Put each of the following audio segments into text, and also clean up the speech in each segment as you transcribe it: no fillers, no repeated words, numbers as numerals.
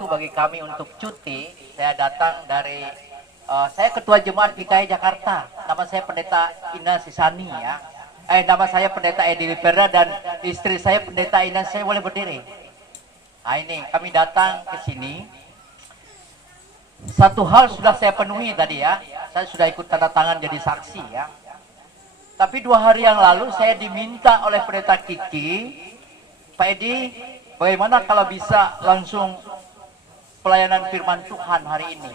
waktu bagi kami untuk cuti. Saya datang dari saya Ketua Jemaat GKI Jakarta. Nama saya Pendeta Ina Sisani ya. Nama saya Pendeta Edi Liperda dan istri saya Pendeta Ina. Saya boleh berdiri. Nah ini kami datang ke sini. Satu hal sudah saya penuhi tadi ya. Saya sudah ikut tanda tangan jadi saksi ya. Tapi 2 hari yang lalu saya diminta oleh Pendeta Kiki, Pak Edi, bagaimana kalau bisa langsung pelayanan firman Tuhan hari ini?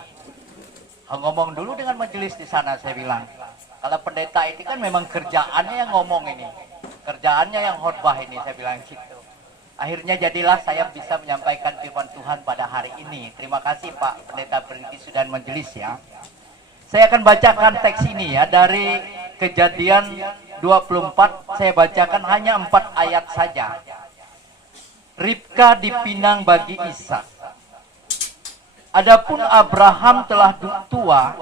Ngomong dulu dengan majelis di sana, saya bilang. Kalau pendeta ini kan memang kerjaannya yang ngomong ini. Kerjaannya yang khotbah ini, saya bilang gitu. Akhirnya jadilah saya bisa menyampaikan firman Tuhan pada hari ini. Terima kasih Pak Pendeta Berhenti Sudan Majelis ya. Saya akan bacakan teks ini ya dari Kejadian 24. Saya bacakan hanya 4 ayat saja. Ribka dipinang bagi Ishak. Adapun Abraham telah tua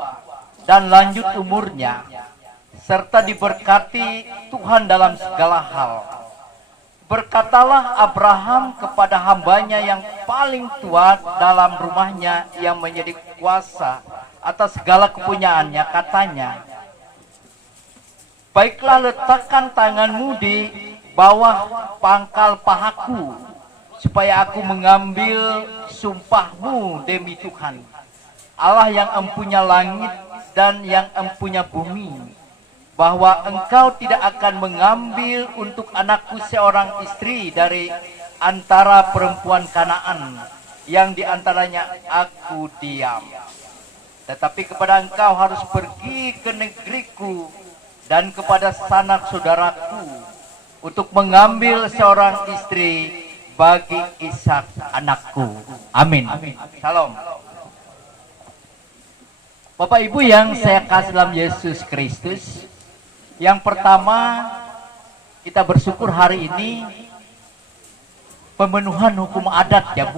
dan lanjut umurnya, serta diberkati Tuhan dalam segala hal. Berkatalah Abraham kepada hambanya yang paling tua dalam rumahnya yang menjadi kuasa atas segala kepunyaannya, katanya, baiklah, letakkan tanganmu di bawah pangkal pahaku, supaya aku mengambil sumpahmu demi Tuhan, Allah yang empunya langit dan yang empunya bumi, bahwa engkau tidak akan mengambil untuk anakku seorang istri dari antara perempuan Kanaan yang diantaranya aku diam. Tetapi kepada engkau harus pergi ke negeriku dan kepada sanak saudaraku untuk mengambil seorang istri bagi Ishak anakku. Amin. Salam. Bapak Ibu yang saya kasih dalam Yesus Kristus, yang pertama kita bersyukur hari ini pemenuhan hukum adat ya,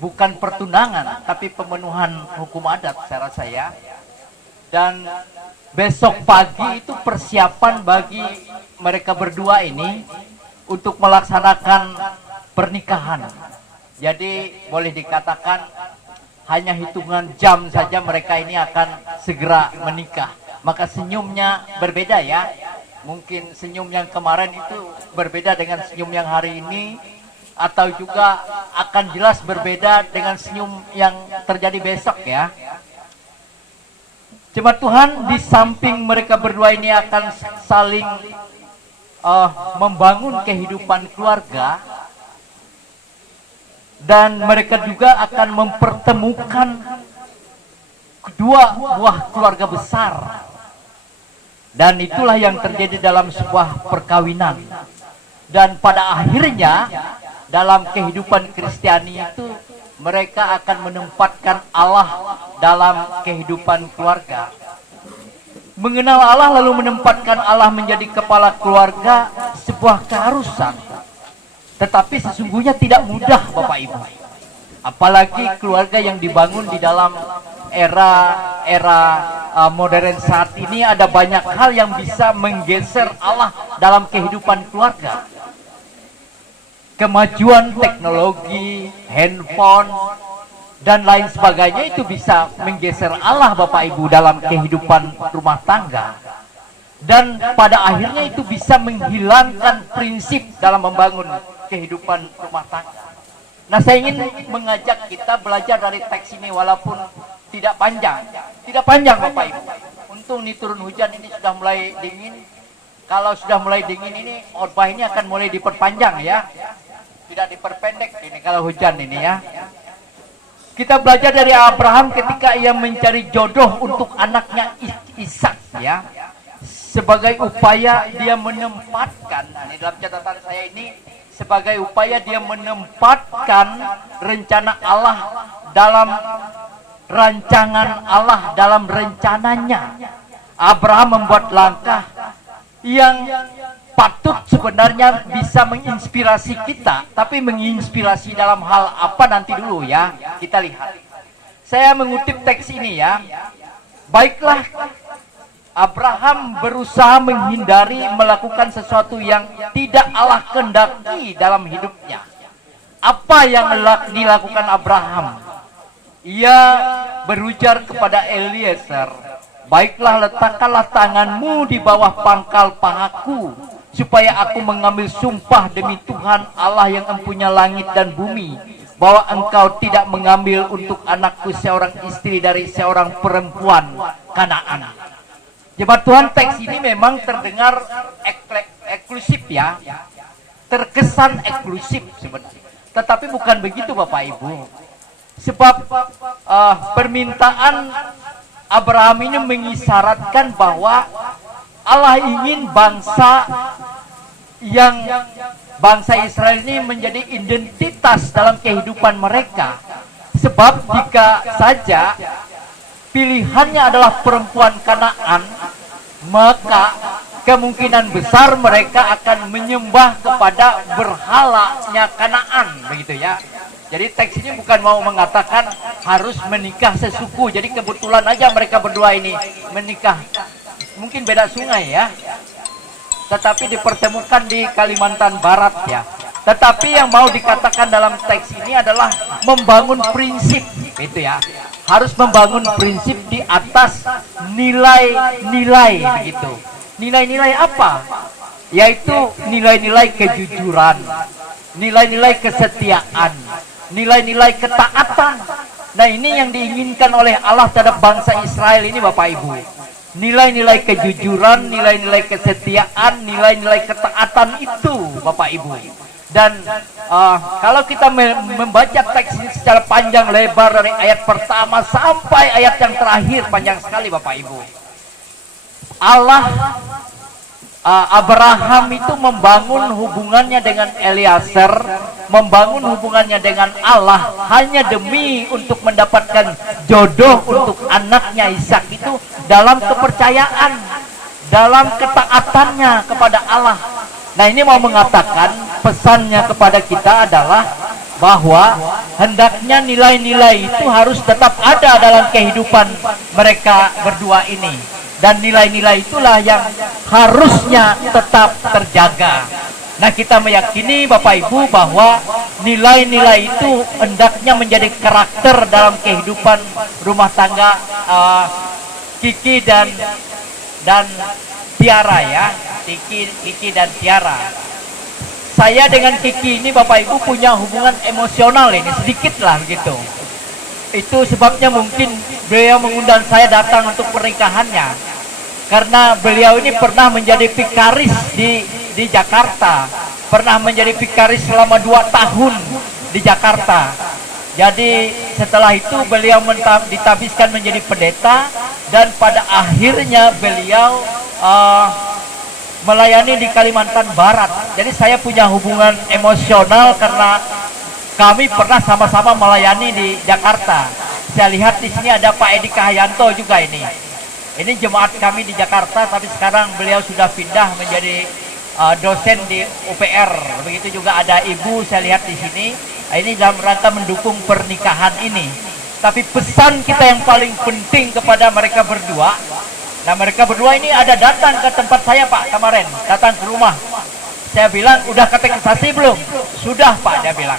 bukan pertunangan, tapi pemenuhan hukum adat saya rasa ya. Dan besok pagi itu persiapan bagi mereka berdua ini untuk melaksanakan pernikahan. Jadi boleh dikatakan hanya hitungan jam saja mereka ini akan segera menikah. Maka senyumnya berbeda ya. Mungkin senyum yang kemarin itu berbeda dengan senyum yang hari ini, atau juga akan jelas berbeda dengan senyum yang terjadi besok ya. Jemaat Tuhan, di samping mereka berdua ini akan saling membangun kehidupan keluarga, dan mereka juga akan mempertemukan kedua buah keluarga besar. Dan itulah yang terjadi dalam sebuah perkawinan. Dan pada akhirnya dalam kehidupan Kristiani itu mereka akan menempatkan Allah dalam kehidupan keluarga. Mengenal Allah lalu menempatkan Allah menjadi kepala keluarga sebuah keharusan. Tetapi sesungguhnya tidak mudah Bapak Ibu. Apalagi keluarga yang dibangun di dalam era modern saat ini, ada banyak hal yang bisa menggeser Allah dalam kehidupan keluarga. Kemajuan teknologi, handphone, dan lain sebagainya itu bisa menggeser Allah Bapak Ibu dalam kehidupan rumah tangga. Dan pada akhirnya itu bisa menghilangkan prinsip dalam membangun kehidupan rumah tangga. Nah, saya ingin mengajak kita belajar dari teks ini walaupun tidak panjang. Tidak panjang Bapak Ibu. Untung nih turun hujan ini sudah mulai dingin. Kalau sudah mulai dingin ini, khotbah ini akan mulai diperpanjang ya. Tidak diperpendek ini kalau hujan ini ya. Kita belajar dari Abraham ketika ia mencari jodoh untuk anaknya Ishak ya. Sebagai upaya dia menempatkan, ini dalam catatan saya ini, sebagai upaya dia menempatkan rencana Allah dalam rancangan Allah, dalam rencananya. Abraham membuat langkah yang patut sebenarnya bisa menginspirasi kita, tapi menginspirasi dalam hal apa nanti dulu ya, kita lihat. Saya mengutip teks ini ya. Baiklah, Abraham berusaha menghindari melakukan sesuatu yang tidak Allah kehendaki dalam hidupnya. Apa yang dilakukan Abraham? Ia berujar kepada Eliezer, baiklah, letakkanlah tanganmu di bawah pangkal pahaku, supaya aku mengambil sumpah demi Tuhan Allah yang empunya langit dan bumi, bahwa engkau tidak mengambil untuk anakku seorang istri dari seorang perempuan Kanaan. Jemaat Tuhan, teks ini memang terdengar eksklusif ya, terkesan eksklusif sebenarnya. Tetapi bukan begitu Bapak Ibu. Sebab permintaan Abraham ini mengisyaratkan bahwa Allah ingin bangsa Israel ini menjadi identitas dalam kehidupan mereka. Sebab jika saja pilihannya adalah perempuan Kanaan, maka kemungkinan besar mereka akan menyembah kepada berhalanya Kanaan, begitu ya. Jadi teks ini bukan mau mengatakan harus menikah sesuku. Jadi kebetulan aja mereka berdua ini menikah. Mungkin beda sungai ya, tetapi dipertemukan di Kalimantan Barat ya. Tetapi yang mau dikatakan dalam teks ini adalah membangun prinsip, itu ya. Harus membangun prinsip di atas nilai-nilai begitu. Nilai-nilai apa? Yaitu nilai-nilai kejujuran, nilai-nilai kesetiaan, nilai-nilai ketaatan. Nah, ini yang diinginkan oleh Allah terhadap bangsa Israel ini Bapak Ibu. Nilai-nilai kejujuran, nilai-nilai kesetiaan, nilai-nilai ketaatan itu Bapak Ibu. Dan kalau kita membaca teks ini secara panjang lebar dari ayat pertama sampai ayat yang terakhir, panjang sekali Bapak Ibu. Abraham itu membangun hubungannya dengan Eliezer, membangun hubungannya dengan Allah hanya demi untuk mendapatkan jodoh untuk anaknya Ishak itu dalam kepercayaan, dalam ketaatannya kepada Allah. Nah, ini mau mengatakan pesannya kepada kita adalah bahwa hendaknya nilai-nilai itu harus tetap ada dalam kehidupan mereka berdua ini. Dan nilai-nilai itulah yang harusnya tetap terjaga. Nah, kita meyakini Bapak Ibu bahwa nilai-nilai itu hendaknya menjadi karakter dalam kehidupan rumah tangga Kiki dan Tiara ya. Kiki dan Tiara. Saya dengan Kiki ini Bapak Ibu punya hubungan emosional ini sedikit lah begitu. Itu sebabnya mungkin beliau mengundang saya datang untuk pernikahannya, karena beliau ini pernah menjadi vikaris di Jakarta, pernah menjadi vikaris selama 2 tahun di Jakarta. Jadi setelah itu beliau ditabiskan menjadi pendeta, dan pada akhirnya beliau melayani di Kalimantan Barat. Jadi saya punya hubungan emosional karena kami pernah sama-sama melayani di Jakarta. Saya lihat di sini ada Pak Edi Cahyanto juga ini. Ini jemaat kami di Jakarta, tapi sekarang beliau sudah pindah menjadi dosen di UPR. Begitu juga ada ibu saya lihat di sini. Ini dalam rangka mendukung pernikahan ini. Tapi pesan kita yang paling penting kepada mereka berdua. Nah, mereka berdua ini ada datang ke tempat saya Pak kemarin, datang ke rumah. Saya bilang, udah katekisasi belum? Sudah Pak, dia bilang.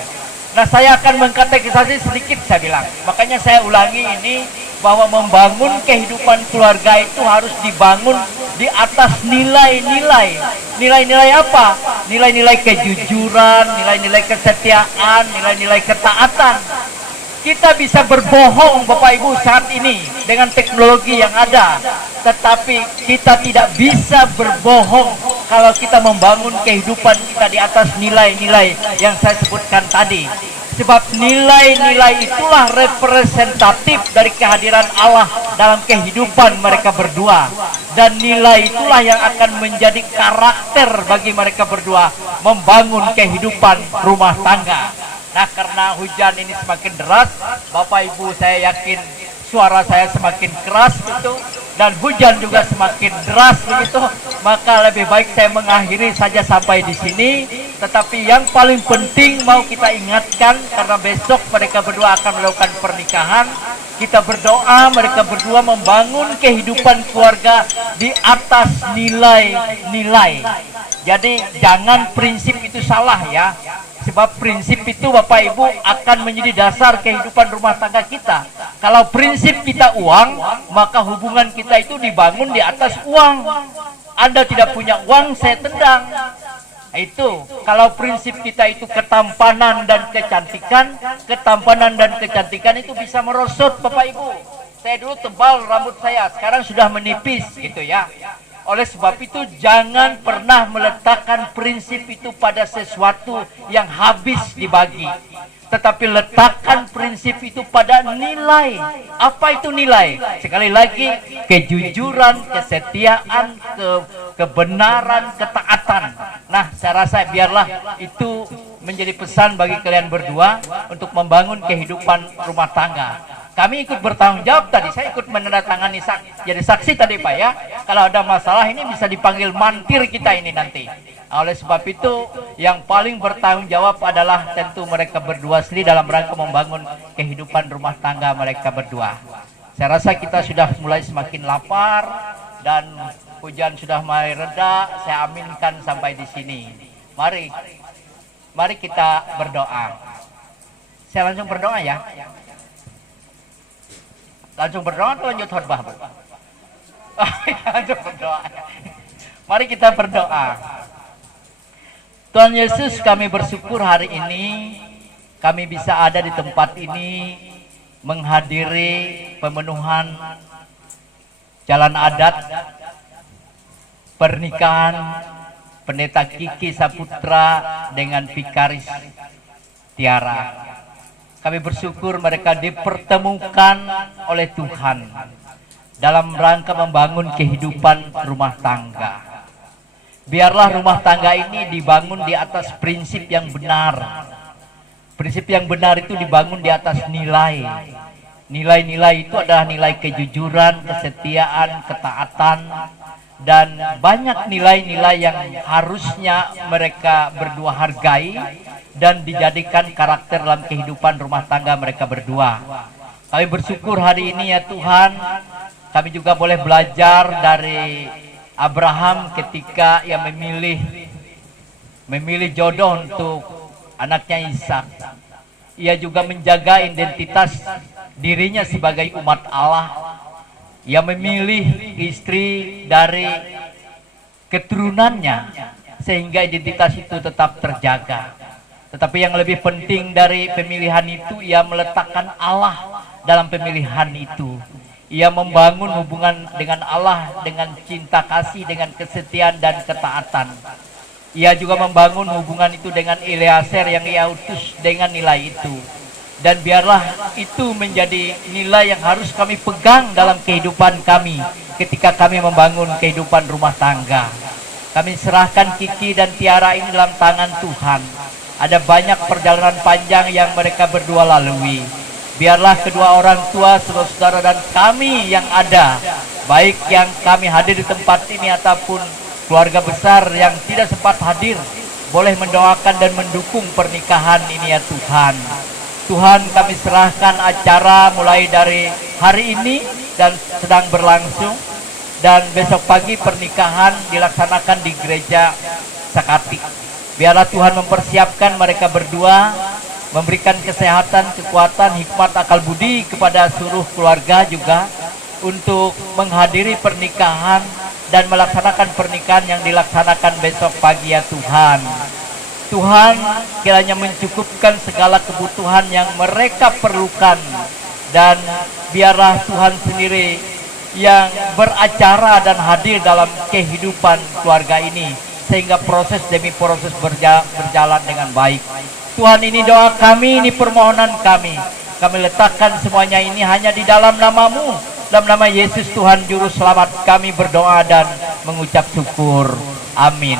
Nah, saya akan mengkatekisasi sedikit, saya bilang. Makanya saya ulangi ini, bahwa membangun kehidupan keluarga itu harus dibangun di atas nilai-nilai. Nilai-nilai apa? Nilai-nilai kejujuran, nilai-nilai kesetiaan, nilai-nilai ketaatan. Kita bisa berbohong Bapak Ibu saat ini dengan teknologi yang ada, tetapi kita tidak bisa berbohong kalau kita membangun kehidupan kita di atas nilai-nilai yang saya sebutkan tadi. Sebab nilai-nilai itulah representatif dari kehadiran Allah dalam kehidupan mereka berdua. Dan nilai itulah yang akan menjadi karakter bagi mereka berdua membangun kehidupan rumah tangga. Nah, karena hujan ini semakin deras, Bapak Ibu saya yakin suara saya semakin keras begitu, dan hujan juga semakin deras begitu, maka lebih baik saya mengakhiri saja sampai di sini. Tetapi yang paling penting mau kita ingatkan, karena besok mereka berdua akan melakukan pernikahan, kita berdoa mereka berdua membangun kehidupan keluarga di atas nilai-nilai. Jadi jangan prinsip itu salah ya. Sebab prinsip itu Bapak Ibu akan menjadi dasar kehidupan rumah tangga kita. Kalau prinsip kita uang, maka hubungan kita itu dibangun di atas uang. Anda tidak punya uang, saya tendang. Itu kalau prinsip kita itu ketampanan dan kecantikan itu bisa merosot Bapak Ibu. Saya dulu tebal rambut saya, sekarang sudah menipis gitu ya. Oleh sebab itu jangan pernah meletakkan prinsip itu pada sesuatu yang habis dibagi. Tetapi letakkan prinsip itu pada nilai. Apa itu nilai? Sekali lagi, kejujuran, kesetiaan, kebenaran, ketaatan. Nah, saya rasa biarlah itu menjadi pesan bagi kalian berdua untuk membangun kehidupan rumah tangga. Kami ikut bertanggung jawab tadi, saya ikut menandatangani jadi saksi tadi Pak ya. Kalau ada masalah ini bisa dipanggil mantir kita ini nanti. Oleh sebab itu yang paling bertanggung jawab adalah tentu mereka berdua sendiri dalam rangka membangun kehidupan rumah tangga mereka berdua. Saya rasa kita sudah mulai semakin lapar dan hujan sudah mulai reda. Saya aminkan sampai di sini. Mari kita berdoa. Saya langsung berdoa ya. Langsung berdoa atau lanjut khotbah, Bu? Langsung berdoa. Mari kita berdoa. Tuhan Yesus, kami bersyukur hari ini kami bisa ada di tempat ini menghadiri pemenuhan jalan adat pernikahan Pendeta Kiki Saputra dengan Vikaris Tiara. Kami bersyukur mereka dipertemukan oleh Tuhan dalam rangka membangun kehidupan rumah tangga. Biarlah rumah tangga ini dibangun di atas prinsip yang benar. Prinsip yang benar itu dibangun di atas nilai. Nilai-nilai itu adalah nilai kejujuran, kesetiaan, ketaatan, dan banyak nilai-nilai yang harusnya mereka berdua hargai dan dijadikan karakter dalam kehidupan rumah tangga mereka berdua. Kami bersyukur hari ini ya Tuhan, kami juga boleh belajar dari Abraham ketika ia memilih jodoh untuk anaknya Ishak. Ia juga menjaga identitas dirinya sebagai umat Allah. Ia memilih istri dari keturunannya sehingga identitas itu tetap terjaga. Tetapi yang lebih penting dari pemilihan itu, ia meletakkan Allah dalam pemilihan itu. Ia membangun hubungan dengan Allah dengan cinta kasih, dengan kesetiaan dan ketaatan. Ia juga membangun hubungan itu dengan Eliezer yang ia utus dengan nilai itu. Dan biarlah itu menjadi nilai yang harus kami pegang dalam kehidupan kami ketika kami membangun kehidupan rumah tangga. Kami serahkan Kiki dan Tiara ini dalam tangan Tuhan. Ada banyak perjalanan panjang yang mereka berdua lalui. Biarlah kedua orang tua, saudara-saudara dan kami yang ada, baik yang kami hadir di tempat ini ataupun keluarga besar yang tidak sempat hadir, boleh mendoakan dan mendukung pernikahan ini ya Tuhan. Tuhan, kami serahkan acara mulai dari hari ini dan sedang berlangsung, dan besok pagi pernikahan dilaksanakan di gereja Sakati. Biarlah Tuhan mempersiapkan mereka berdua, memberikan kesehatan, kekuatan, hikmat, akal budi kepada seluruh keluarga juga untuk menghadiri pernikahan dan melaksanakan pernikahan yang dilaksanakan besok pagi ya Tuhan. Tuhan kiranya mencukupkan segala kebutuhan yang mereka perlukan, dan biarlah Tuhan sendiri yang beracara dan hadir dalam kehidupan keluarga ini sehingga proses demi proses berjalan dengan baik. Tuhan, ini doa kami, ini permohonan kami. Kami letakkan semuanya ini hanya di dalam nama-Mu. Dalam nama Yesus Tuhan Juru Selamat kami berdoa dan mengucap syukur. Amin.